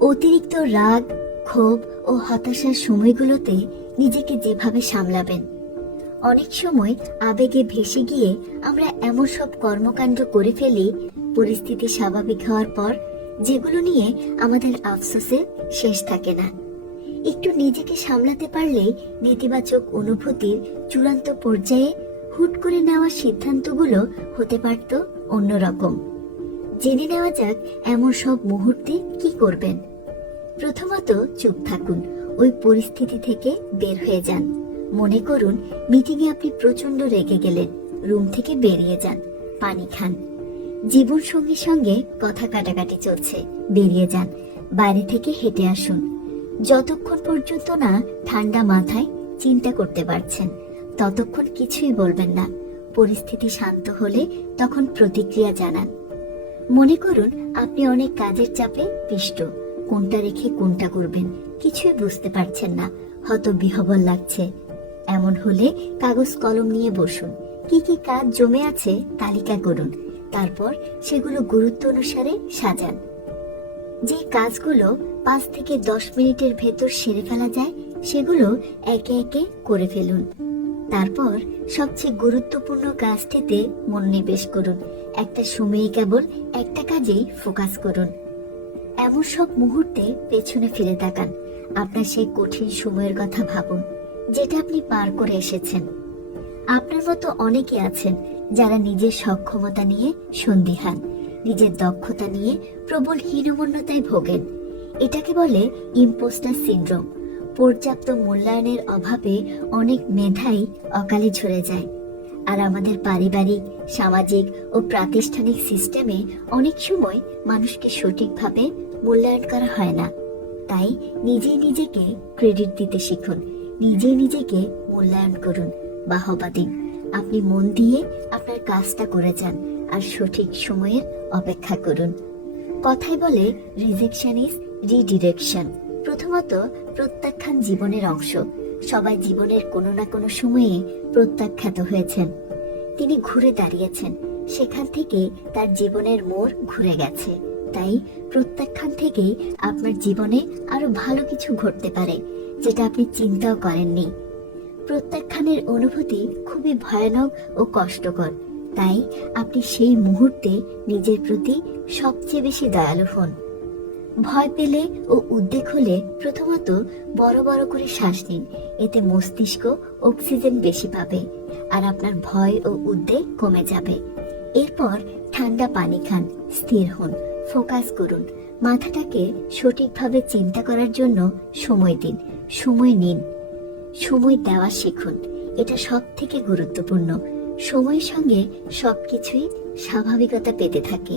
অতিরিক্ত রাগ, ক্ষোভ ও হতাশার সময়গুলোতে নিজেকে যেভাবে সামলাবেন। অনেক সময় আবেগে ভেসে গিয়ে আমরা এমন সব কর্মকাণ্ড করে ফেলি পরিস্থিতি স্বাভাবিক হওয়ার পর, যেগুলো নিয়ে আমাদের আফসোসের শেষ থাকে না। একটু নিজেকে সামলাতে পারলেই নেতিবাচক অনুভূতির চূড়ান্ত পর্যায়ে হুট করে নেওয়া সিদ্ধান্তগুলো হতে পারত অন্যরকম। জেনে নেওয়া যাক এমন সব মুহূর্তে কি করবেন। প্রথমত, চুপ থাকুন। ওই পরিস্থিতি থেকে বের হয়ে যান। মনে করুন মিটিংয়ে আপনি প্রচন্ড রেগে গেলেন, রুম থেকে বেরিয়ে যান, পানি খান। জীবন সঙ্গীর সঙ্গে কথা কাটাকাটি চলছে, বেরিয়ে যান, বাইরে থেকে হেঁটে আসুন। যতক্ষণ পর্যন্ত না ঠান্ডা মাথায় চিন্তা করতে পারছেন ততক্ষণ কিছুই বলবেন না। পরিস্থিতি শান্ত হলে তখন প্রতিক্রিয়া জানান। মনে করুন আপনি অনেক কাজের চাপে পিষ্ট, কোনটা রেখে কোনটা করবেন কিছুই বুঝতে পারছেন না, হতবিহ্বল লাগছে। এমন হলে কাগজ কলম নিয়ে বসুন, কি কি কাজ জমে আছে তালিকা করুন, তারপর সেগুলো গুরুত্ব অনুসারে সাজান। যে কাজগুলো 5 থেকে 10 মিনিটের ভেতর সেরে ফেলা যায় সেগুলো একে একে করে ফেলুন। তারপর সবচেয়ে গুরুত্বপূর্ণ কাজটিতে মনোনিবেশ করুন। একটা সময়ে কেবল একটা কাজেই ফোকাস করুন। এমন সব মুহূর্তে পেছনে ফিরে তাকান। আপনার সেই কঠিন সময়ের কথা ভাবুন যেটা আপনি পার করে এসেছেন। আপনার মতো অনেকে আছেন যারা নিজের সক্ষমতা নিয়ে সন্দিহান, নিজের দক্ষতা নিয়ে প্রবল হীনমন্যতায় ভোগেন। এটাকে বলে ইম্পোস্টার সিনড্রোম। পর্যাপ্ত মূল্যায়নের অভাবে অনেক মেধাই অকালে ঝরে যায়। আর আমাদের পারিবারিক, সামাজিক ও প্রাতিষ্ঠানিক সিস্টেমে অনেক সময় মানুষকে সঠিকভাবে মূল্যায়ন করা হয় না। তাই নিজেই নিজেকে ক্রেডিট দিতে শিখুন, নিজেই নিজেকে মূল্যায়ন করুন, বাহবা দিন। আপনি মন দিয়ে আপনার কাজটা করে যান আর সঠিক সময়ের অপেক্ষা করুন। কথায় বলে রিজেকশন ইজ রিডিরেকশন। প্রথমত, প্রত্যাখ্যান জীবনের অংশ। সবাই জীবনের কোনো না কোনো সময়ে প্রত্যাখ্যাত হয়েছেন। তিনি ঘুরে দাঁড়িয়েছেন, সেখান থেকে তার জীবনের মোড় ঘুরে গেছে। তাই প্রত্যাখ্যান থেকেই আপনার জীবনে আরো ভালো কিছু ঘটতে পারে যেটা আপনি চিন্তাও করেননি। প্রত্যাখ্যানের অনুভূতি খুবই ভয়ানক ও কষ্টকর। তাই আপনি সেই মুহূর্তে নিজের প্রতি সবচেয়ে বেশি দয়ালু হন। ভয় পেলে ও উদ্বেগ হলে প্রথমত বড় বড় করে শ্বাস নিন। এতে মস্তিষ্ক অক্সিজেন বেশি পাবে আর আপনার ভয় ও উদ্বেগ কমে যাবে। এরপর ঠান্ডা পানি খান, স্থির হন, ফোকাস করুন। মাথাটাকে সঠিকভাবে চিন্তা করার জন্য সময় দিন, সময় নিন, সময় দেওয়া শিখুন। এটা সব থেকে গুরুত্বপূর্ণ। সময়ের সঙ্গে সবকিছুই স্বাভাবিকতা পেতে থাকে।